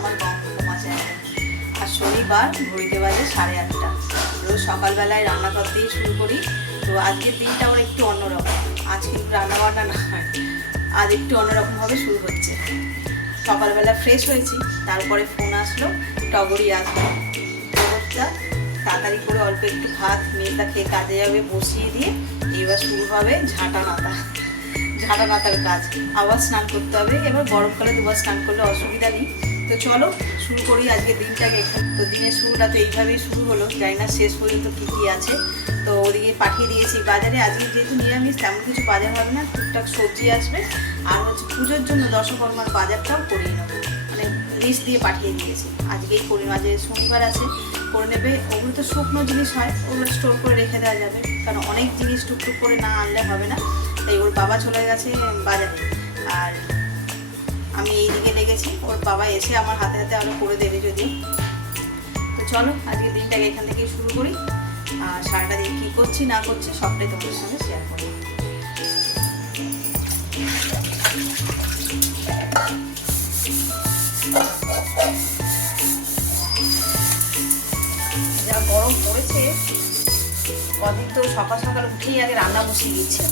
আমার গঙ্গা চ্যানেলে। আর শনিবার ঘড়িতে বাজে 8:30। রোজ সকালবেলায় রান্না করতেই শুরু করি। তো আজকের দিনটা আমার একটু অন্যরকম। আজ কিন্তু রান্নাবান্না না হয়, আজ একটু অন্যরকমভাবে শুরু হচ্ছে। সকালবেলা ফ্রেশ হয়েছি, তারপরে ফোন আসলো টগরি আসবে। টগরটা তাড়াতাড়ি করে অল্প একটু ভাত মেয়েটা খেয়ে কাজে যাবে বসিয়ে দিয়ে এবার শুরু হবে ঝাঁটা নাতার কাজ। আবার স্নান করতে হবে। এবার গরমকালে দুবার স্নান করলে অসুবিধা নেই। তো চলো শুরু করি আজকে দিনটাকে। তো দিনের শুরুটা তো এইভাবেই শুরু হলো, জানি না শেষ পর্যন্ত কী কী আছে। তো ওদিকে পাঠিয়ে দিয়েছি বাজারে। আজকে যেহেতু নিরামিষ তেমন কিছু বাজার হবে না, টুকটাক সবজি আসবে আর হচ্ছে পুজোর জন্য দশকর্মার বাজারটাও করিয়ে নেবো, মানে লিস্ট দিয়ে পাঠিয়ে দিয়েছি। আজকেই করি, আজকে শনিবার আছে, করে নেবে। ওগুলো তো শুকনো জিনিস হয়, ওগুলো স্টোর করে রেখে দেওয়া যাবে, কারণ অনেক জিনিস টুকটুক করে না আনলে হবে না। তাই ওর বাবা চলে গেছে বাজারে আর আমি এই দিকে লেগেছি। ওর বাবা এসে আমার হাতে হাতে আরও করে দেবে যদি। তো চলো আজকে দিনটাকে এখান থেকেই শুরু করি। আর সারাটা দিন কী করছি না করছি সবটাই তোমাদের সঙ্গে শেয়ার করবো। যা গরম পড়েছে, কদিন তো সকাল সকাল উঠেই আগে রান্না বসিয়ে দিচ্ছে।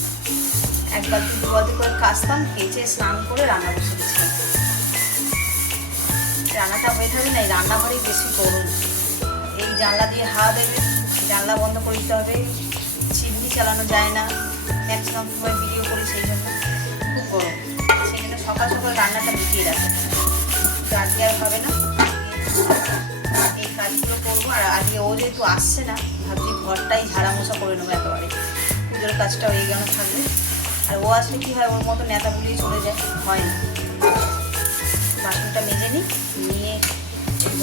একবার দু বালতি করে কাচতাম, কেচে স্নান করে রান্না বসিয়ে দিচ্ছিলাম। রান্নাটা হয়ে থাকে না, এই রান্নাঘরেই বেশি গরম। এই জানলা দিয়ে হাওয়া দেবে, জানলা বন্ধ করে দিতে হবে, চিমনি চালানো যায় না। ম্যাক্সিমাম সময় ভিডিও করি, সেই জন্য খুব গরম। সেই জন্য সকাল সকাল রান্নাটা মিটিয়ে রাখে। তো আজকে আর হবে না, এই কাজগুলো করবো। আর আজকে ও যেহেতু আসছে না, ভাবছি ঘরটাই ঝাড়া মোছা করে নেবো একেবারে। পুজোর কাজটা হয়ে গেল থাকবে। আর ও আসলে কী হয়, ওর মতো নেতা বুলিয়ে চলে যায়, হয় না। বাসনটা মেজে নিই, নিয়ে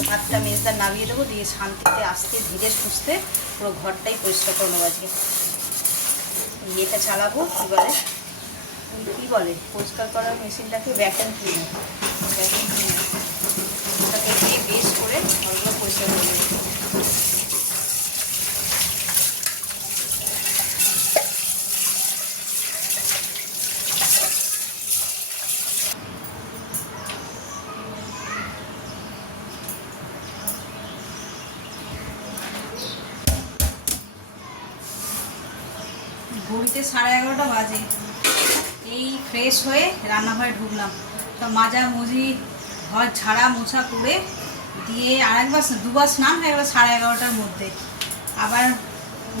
ভাতটা মেজটা নামিয়ে দেবো, দিয়ে শান্তিতে আসতে ধীরে সুস্থে পুরো ঘরটাই পরিষ্কার করে নেবো। আজকে ইয়েটা চালাবো, কী বলে পরিষ্কার করার মেশিনটাকে, ভ্যাকুয়াম ক্লিনার। ওটাকে দিয়ে বেশ করে ঘরগুলো পরিষ্কার করে নেবো। ঘড়িতে 11:30 বাজে। এই ফ্রেশ হয়ে রান্নাঘরে ঢুকলাম। তো মাজা মুজি ঘর ঝাড়া মোছা করে দিয়ে আরেকবার দুবার স্নান হয়ে গেল 11:30টার মধ্যে। আবার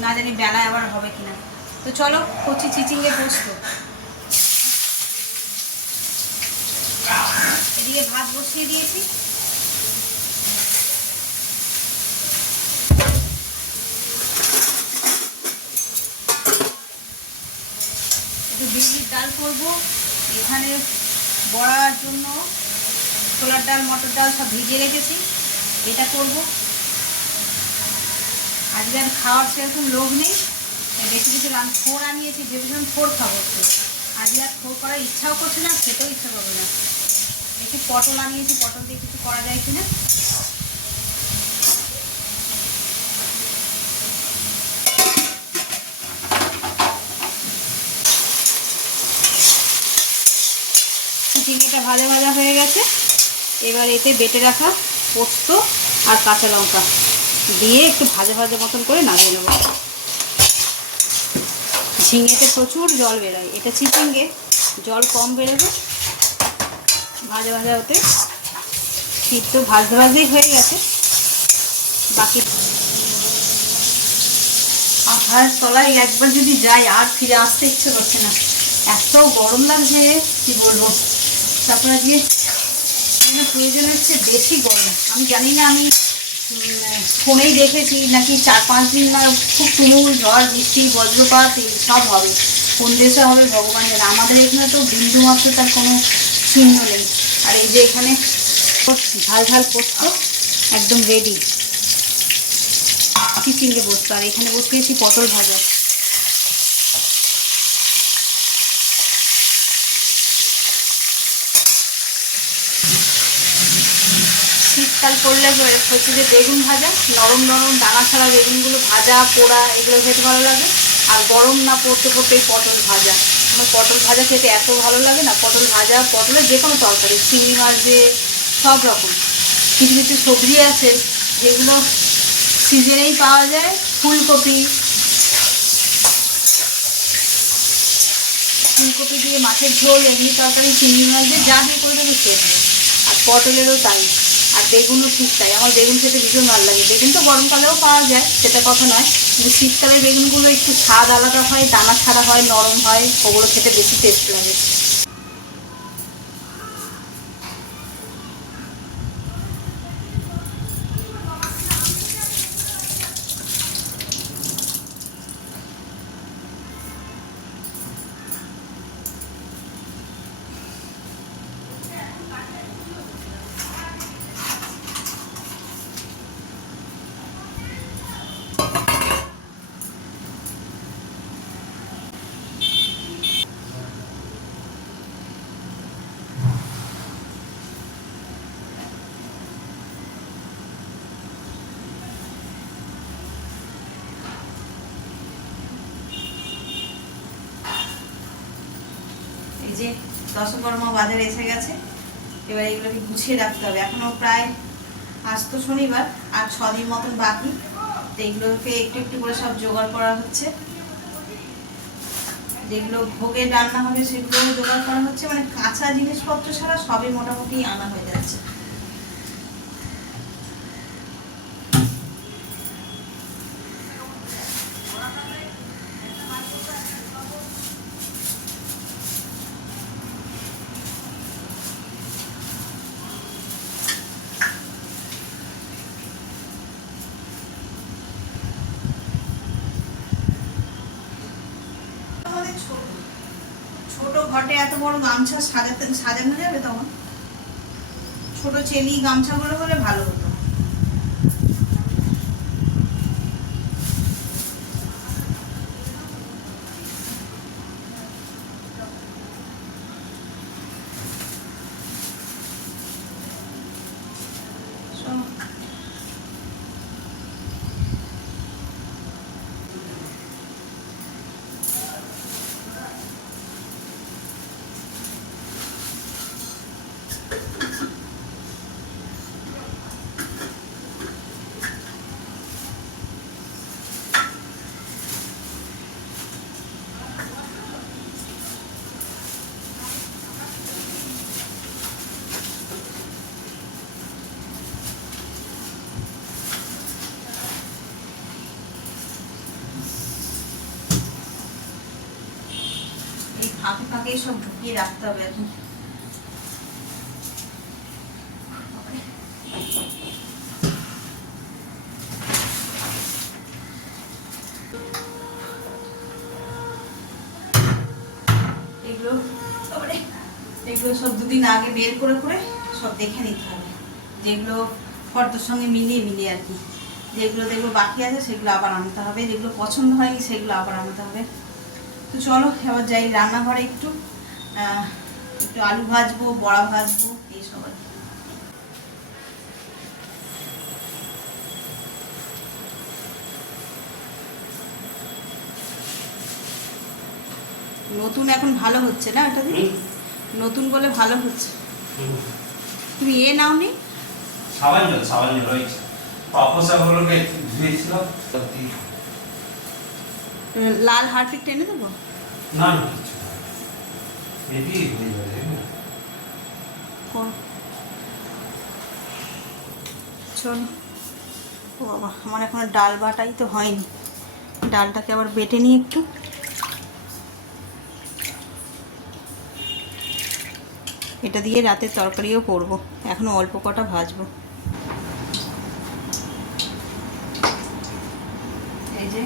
না জানি বেলায় আবার হবে কিনা। তো চলো করছি চিচিঙ্গে পোস্ত। এদিকে ভাত বসিয়ে দিয়েছি। একটু বিউলির ডাল করবো। এখানে বড়ার জন্য ছোলার ডাল মটর ডাল সব ভিজিয়ে রেখেছি, এটা করব। আজকে আর খাওয়ার সেরকম লোভ নেই, বেশি কিছু থোড় আনিয়েছি, ভেবেছিলাম থোড় খাবো। আজকে আর থোড় করার ইচ্ছাও করছে না, খেতেও ইচ্ছা করবে না। একটু পটল আনিয়েছি, পটল দিয়ে কিছু করা যায় কিনা। চিংড়িটা ভাজা ভাজা হয়ে গেছে। এবার এতে বেটে রাখা পোস্ত আর কাঁচা লঙ্কা দিয়ে একটু ভাজা ভাজা মতন করে নামিয়ে নেব। ঝিঙেতে প্রচুর জল বেরোয়, এটা চিচিঙ্গে জল কম বেরোবে। ভাজা ভাজা হতে সিদ্ধ ভাজতে ভাজতেই হয়ে গেছে। বাকি পাহাড় তলায় একবার যদি যাই আর ফিরে আসতে ইচ্ছে করছে না, এত গরম লাগছে কি বলবো। তারপর আজকে প্রয়োজন হচ্ছে বেশি গরম। আমি জানি না, আমি ফোনেই দেখেছি নাকি 4-5 দিন না খুব তুমুল ঝড় বৃষ্টি বজ্রপাত সব হবে। কোন দেশে হবে ভগবান জানে। আমাদের এখানে তো বিন্দুমাত্র তার কোনো চিহ্ন নেই। আর এই যে এখানে ঝাল ঝাল পোস্ত একদম রেডি, চিচিঙ্গে পোস্ত। আর এখানে বসিয়েছি পটল ভাজা। শীতকাল পড়লে হচ্ছে যে বেগুন ভাজা, নরম নরম দানা ছাড়া বেগুনগুলো ভাজা পোড়া এগুলো খেতে ভালো লাগে। আর গরম না পড়তে পড়তেই পটল ভাজা, আমার পটল ভাজা খেতে এত ভালো লাগে না। পটল ভাজা, পটলের যে কোনো তরকারি, চিংড়ি মাছ দিয়ে সব রকম কিছু কিছু সবজি আছে যেগুলো সিজনেই পাওয়া যায়। ফুলকপি দিয়ে মাছের ঝোল, এমনি তরকারি, চিংড়ি মাছ দিয়ে যা দিয়ে করে দেবে খেয়ে নেবে। আর পটলেরও তাই, আর বেগুনও ঠিক তাই। আমার বেগুন খেতে ভীষণ ভালো লাগে। বেগুন তো গরমকালেও পাওয়া যায়, সেটা কথা নয়, কিন্তু শীতকালের বেগুনগুলো একটু স্বাদ আলাদা হয়, দানা ছাড়া হয়, নরম হয়, ওগুলো খেতে বেশি টেস্ট লাগে। এই যে দশকর্মা বাজারে এসে গেছে, এবার এগুলোকে গুছিয়ে রাখতে হবে। এখনো প্রায়, আজ তো শনিবার, আর 6 দিন মতন বাকি। তো এগুলোকে একটু একটু করে সব জোগাড় করা হচ্ছে। যেগুলো ভোগে রান্না হবে সেগুলো জোগাড় করা হচ্ছে, মানে কাঁচা জিনিসপত্র ছাড়া সবই মোটামুটি আনা হয়ে যাচ্ছে। ছোট ঘটে এত বড় গামছা সাজানো যাবে? তখন ছোট চেলি গামছাগুলো হলে ভালো হতো। ফাঁকে ফাঁকে সব ঢুকিয়ে রাখতে হবে এখন। এগুলো সব দুদিন আগে বের করে করে সব দেখে নিতে হবে, যেগুলো ফর্দের সঙ্গে মিলিয়ে আর কি। যেগুলো দেখবো বাকি আছে সেগুলো আবার আনতে হবে, যেগুলো পছন্দ হয়নি সেগুলো আবার আনতে হবে। তো চলো এবার যাই রান্নাঘরে, একটু আলু ভাজবো, বড়া ভাজবো, এইসব আর কি। নতুন এখন ভালো হচ্ছে না, এটা নতুন বলে ভালো হচ্ছে। তুমি নাওনি? সাবান রয়েছে, পাপোসাগুলোকে ধুয়েছিলাম। লাল হারপিক টেনে দেবো? না কিছু এটি হয়ে যাবে। চল। ও বাবা, আমার এখন ডাল বাটাই তো হয়নি, ডালটাকে আবার বেটে নিই একটু। এটা দিয়ে রাতের তরকারিও করব, এখনো অল্প কটা ভাজবো। এই যে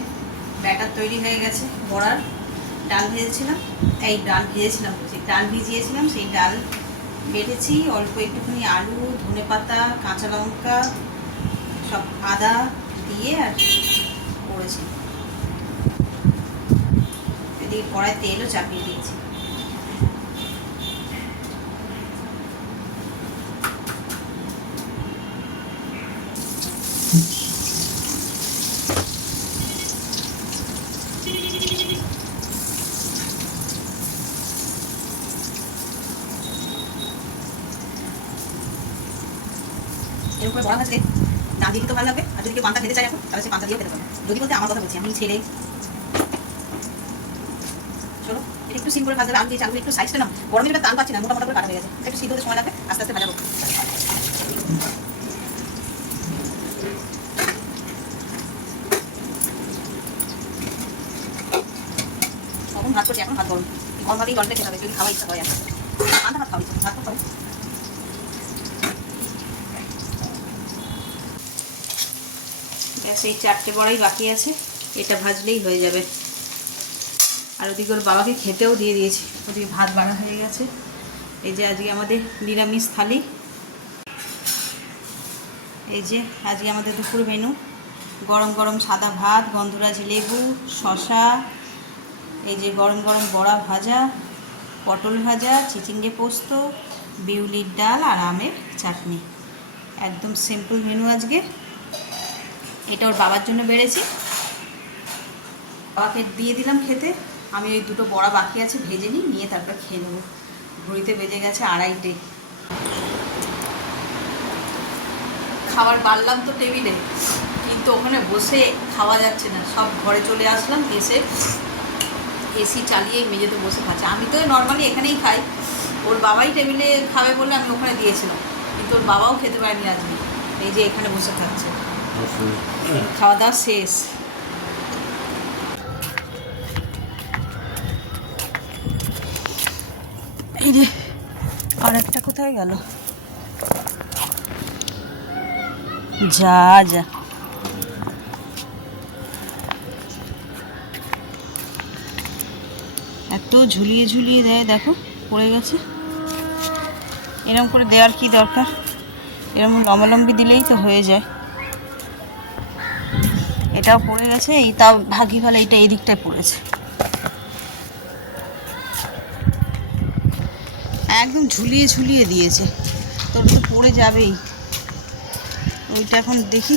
ব্যাটার তৈরি হয়ে গেছে বড়ার। ডাল ভিজিয়েছিলাম, সেই ডাল বেটেছি। অল্প একটুখানি আলু, ধনেপাতা, কাঁচা লঙ্কা, সব আদা দিয়ে আর করেছি। এদিকে কড়াই তেলও চাপিয়ে দিয়েছি। এরকম করে বড়া ভাজলে না দিলে তো ভালো লাগবে, আর যদি কেউ পান্তা খেতে চায় এখন তাহলে সে পান্তা দিয়েও খেতে পারবে। যদি বলতে আমার কথা বলছি, আমি ছেলে। চলো এটা একটু সিম করে ভাজা যাবে। আমি দিয়ে চালগুলো একটু সাইজটা না গরমে যেটা টান পাচ্ছি না, মোটা মোটা করে কাটা হয়ে গেছে, এটা একটু সিদ্ধ হতে সময় লাগবে, আস্তে আস্তে ভাজাবো। তখন ভাত করছি, এখন ভাত গরম, গরম ভাবেই জলটা খেতে হবে যদি খাওয়া ইচ্ছা হয়। এখন পান্তা ভাত খাওয়া ইচ্ছা, ভাত তো খাবো। ব্যাস এই 4টে বড়াই বাকি আছে, এটা ভাজলেই হয়ে যাবে। আর ওদিকে ওর বাবাকে খেতেও দিয়ে দিয়েছি, ওদিকে ভাত বাড়া হয়ে গেছে। এই যে আজকে আমাদের নিরামিষ থালি, এই যে আজকে আমাদের দুপুর মেনু, গরম গরম সাদা ভাত, গন্ধরাজ লেবু, শশা, এই যে গরম গরম বড়া ভাজা, পটল ভাজা, চিচিঙ্গে পোস্ত, বিউলির ডাল আর আমের চাটনি। একদম সিম্পল মেনু আজকে। এটা ওর বাবার জন্য বেড়েছি, বাবাকে দিয়ে দিলাম খেতে। আমি ওই 2টো বড়া বাকি আছে ভেজে নিয়ে তারপর খেয়ে নেবো। ঘড়িতে বেজে গেছে 2:30। খাবার বাড়লাম তো টেবিলে, কিন্তু ওখানে বসে খাওয়া যাচ্ছে না। সব ঘরে চলে আসলাম, এসে এসি চালিয়ে মেঝেতে বসে খাচ্ছে। আমি তো নর্মালি এখানেই খাই, ওর বাবাই টেবিলে খাবে বলে আমি ওখানে দিয়েছিলাম, কিন্তু ওর বাবাও খেতে পারেনি আজকে। এই যে এখানে বসে খাচ্ছে। খাওয়া দাওয়া শেষ। এই যে আর একটা কোথায় গেল, যা যা এত ঝুলিয়ে ঝুলিয়ে দেয়, দেখো পড়ে গেছে। এরকম করে দেওয়ার কি দরকার, এরকম লম্বালম্বি দিলেই তো হয়ে যায়। এটাও পড়ে গেছে, এই তাও ভাগি ভালো এইটা এই দিকটায় পড়েছে। একদম ঝুলিয়ে ঝুলিয়ে দিয়েছে, তোর তো পড়ে যাবেই। ওইটা এখন দেখি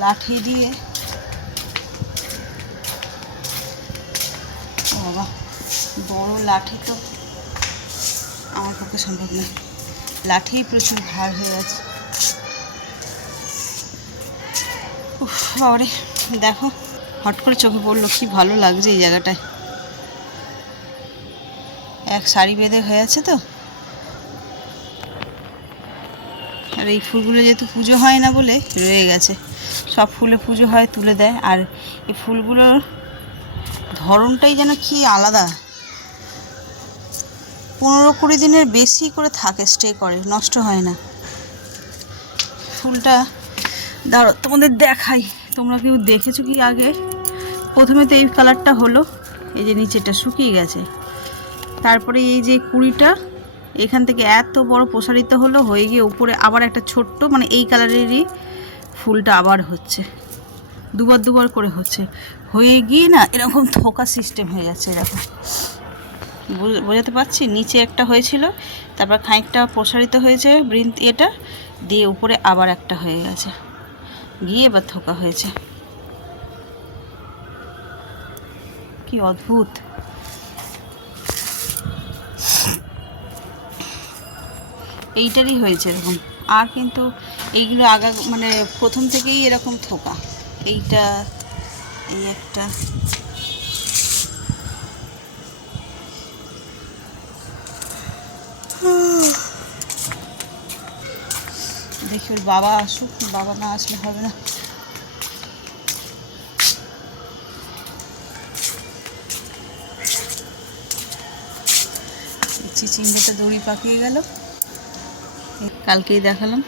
লাঠি দিয়ে, বাবা বড় লাঠি তো আমার পক্ষে সম্ভব নয়, লাঠি প্রচুর ভার হয়ে আছে। উফ বাবারে, দেখো হট করে চোখে পড়লো, কি ভালো লাগছে এই জায়গাটায়। এক সারি বেঁধে হয়ে আছে তো, আর এই ফুলগুলো যেহেতু পুজো হয় না বলে রয়ে গেছে। সব ফুলে পুজো হয়, তুলে দেয়। আর এই ফুলগুলোর ধরনটাই যেন কি আলাদা, 15-20 দিনের বেশি করে থাকে, স্টে করে, নষ্ট হয় না ফুলটা। দাঁড়ো তোমাদের দেখাই, তোমরা কেউ দেখেছো কি আগে? প্রথমে তো এই কালারটা হলো, এই যে নিচেটা শুকিয়ে গেছে, তারপরে এই যে কুঁড়িটা এখান থেকে এত বড় প্রসারিত হলো, হয়ে গিয়ে উপরে আবার একটা ছোট্ট মানে এই কালারেরই ফুলটা আবার হচ্ছে, দুবার করে হচ্ছে, হয়ে গিয়ে না এরকম থোকা সিস্টেম হয়ে যাচ্ছে। এরকম বোঝাতে পারছি, নিচে একটা হয়েছিল, তারপর খানিকটা প্রসারিত হয়েছে বৃন্ত এটা দিয়ে, উপরে আবার একটা হয়ে গেছে, গিয়ে এবার থোকা হয়েছে। কি অদ্ভুত। এইটারই হয়েছে এরকম, আর কিন্তু এইগুলো আগা মানে প্রথম থেকেই এরকম থোকা। এইটা, এই একটা, দেখি ওর বাবা আসুক, বাবা না আসলে হবে না। চিচিঙ্গাটা দড়ি পাকিয়ে গেল, কালকেই দেখালাম,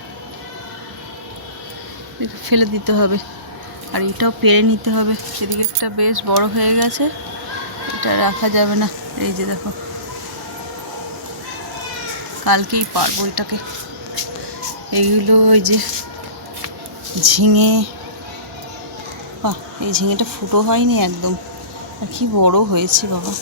ফেলে দিতে হবে। আর এটাও পেরে নিতে হবে, সেদিকে একটা বেশ বড় হয়ে গেছে, এটা রাখা যাবে না। এই যে দেখো, কালকেই পারবো এটাকে। এইগুলো ওই যে ঝিঙে, বাহ এই ঝিঙেটা ফুটো হয়নি একদম, আর কি বড় হয়েছে বাবা।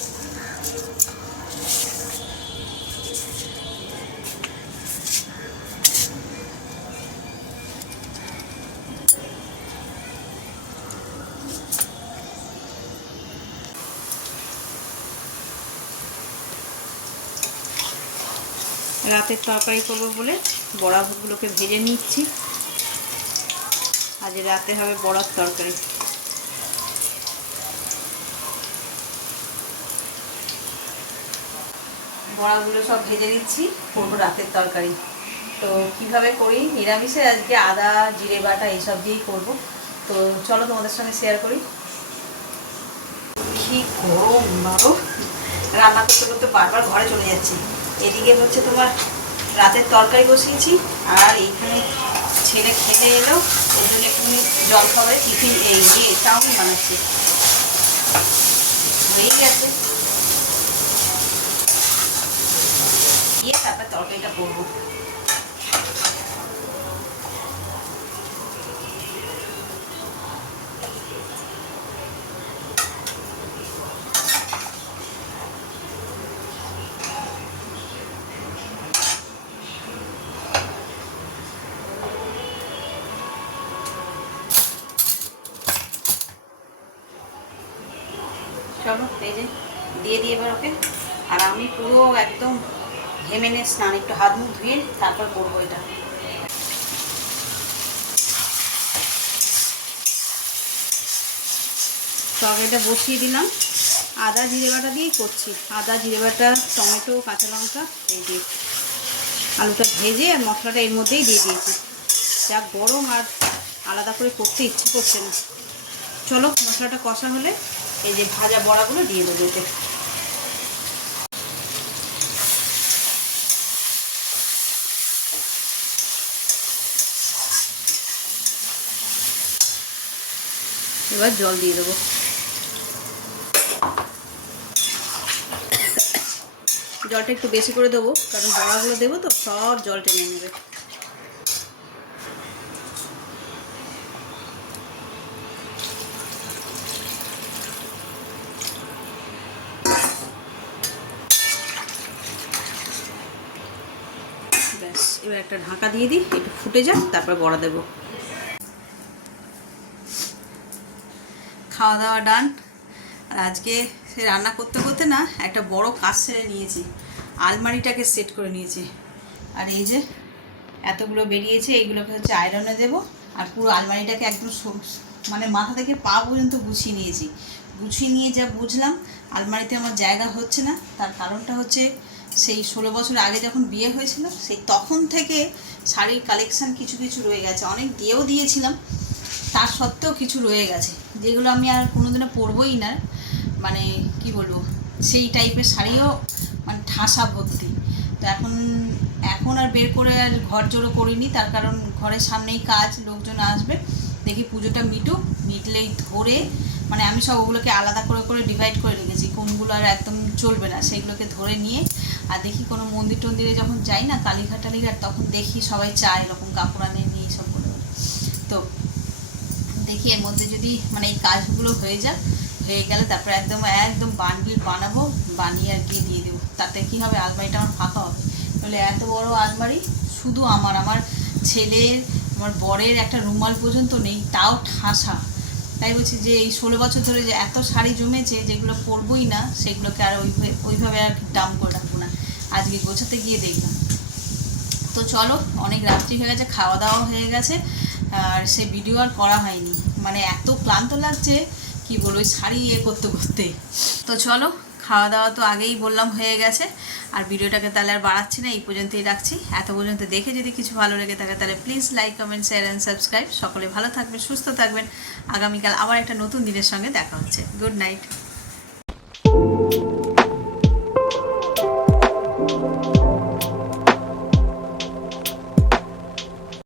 রাতের তরকারি করবো বলে বড়াগুলোকে ভেজে নিচ্ছি। আজ রাতে হবে বড়ার তরকারি। বড়াগুলো সব ভেজে নিচ্ছি, করবো রাতের তরকারি। তো কিভাবে করি, নিরামিষে আজকে আদা জিরে বাটা এইসব দিয়েই করবো। তো চলো তোমাদের সঙ্গে শেয়ার করি। কি গরম বাবু, রান্না করতে করতে বারবার ঘরে চলে যাচ্ছি। এদিকে হচ্ছে তোমার রাতের তরকারি বসিয়েছি, আর এইখানে ছেলে খেলে এলো, ওই জন্য একটুখানি জল খাবারে টিফিন এই চাউমিন বানাচ্ছি, হয়েই গেছে। দিয়ে তারপর তরকারিটা করবো। চলো এই যে দিয়ে দিয়ে এবার ওকে। আর আমি পুরো একদম ঘেমে স্নান, একটু হাত মুখ ধুয়ে তারপর করবো এটা। তরকারিটা বসিয়ে দিলাম, আদা জিরে বাটা দিয়েই করছি। আদা জিরে বাটা, টমেটো, কাঁচা লঙ্কা এই দিয়ে আলুটা ভেজে আর মশলাটা এর মধ্যেই দিয়ে দিয়েছি। যা গরম, আর আলাদা করে করতে ইচ্ছে করছে না। চলো মশলাটা কষা হলে এই যে ভাজা বড়াগুলো দিয়ে দেবো এতে। এবার জল দিয়ে দেবো। জলটা একটু বেশি করে দেবো, কারণ বড়াগুলো দেবো তো সব জল টেনে নেবে। ব্যাস, এবার একটা ঢাকা দিয়ে দিই, একটু ফুটে যাক, তারপর বড়া দেবো। খাওয়া দাওয়া ডান। আর আজকে সে রান্না করতে করতে না একটা বড় কাজ সেরে নিয়েছি, আলমারিটাকে সেট করে নিয়েছি। আর এই যে এতগুলো বেরিয়েছে, এইগুলোকে হচ্ছে আয়রনে দেবো। আর পুরো আলমারিটাকে একদম মানে মাথা থেকে পা পর্যন্ত গুছিয়ে নিয়েছি। গুছিয়ে নিয়ে যা বুঝলাম আলমারিতে আমার জায়গা হচ্ছে না। তার কারণটা হচ্ছে সেই 16 বছর আগে যখন বিয়ে হয়েছিল, সেই তখন থেকে শাড়ির কালেকশান কিছু কিছু রয়ে গেছে। অনেক দিয়েও দিয়েছিলাম, তার সত্ত্বেও কিছু রয়ে গেছে যেগুলো আমি আর কোনোদিনও পরবই না। মানে কি বলবো, সেই টাইপের শাড়িও মানে ঠাসা ভর্তি। তো এখন আর বের করে আর ঘর জোড়ো করিনি, তার কারণ ঘরের সামনেই কাজ, লোকজন আসবে, দেখি পুজোটা মিটলেই ধরে মানে আমি সব ওগুলোকে আলাদা করে করে ডিভাইড করে রেখেছি, কোনগুলো আর একদম চলবে না সেইগুলোকে ধরে নিয়ে। আর দেখি কোনো মন্দির টন্দিরে যখন যাই না, কালীঘাট টালীঘাট, তখন দেখি সবাই চায় এরকম কাপড় আনে নিয়ে সব করে। তো দেখি এর মধ্যে যদি মানে এই কাজগুলো হয়ে গেলে তারপরে একদম বান্ডিল বানাবো, বানিয়ে আর কি দিয়ে দেবো। তাতে কি হবে, আলমারিটা আমার ফাঁকা হবে। তাহলে এত বড় আলমারি শুধু আমার ছেলের, আমার বরের একটা রুমাল পর্যন্ত নেই, তাও ঠাসা। তাই বলছি যে এই 16 বছর ধরে যে এত শাড়ি জমেছে, যেগুলো পরবই না সেগুলোকে আর ওইভাবে আর ডাম করে রাখবো না। আজকে গোছাতে গিয়ে দেখলাম। তো চলো, অনেক রাত্রি হয়ে গেছে, খাওয়া দাওয়া হয়ে গেছে, আর সে ভিডিও আর করা হয়নি। মানে এত ক্লান্ত লাগছে কি বলবো, ওই শাড়ি করতে করতে। তো চলো, খাওয়া দাওয়া তো আগেই বললাম হয়ে গেছে, আর ভিডিওটাকে তাহলে আর বাড়াচ্ছি না, এই পর্যন্তই রাখছি। এত পর্যন্ত দেখে যদি কিছু ভালো লেগে থাকে তাহলে please like, comment, share and subscribe. সকলে ভালো থাকবেন, সুস্থ থাকবেন। আগামীকাল আবার একটা নতুন দিনের সঙ্গে দেখা হচ্ছে। Good night.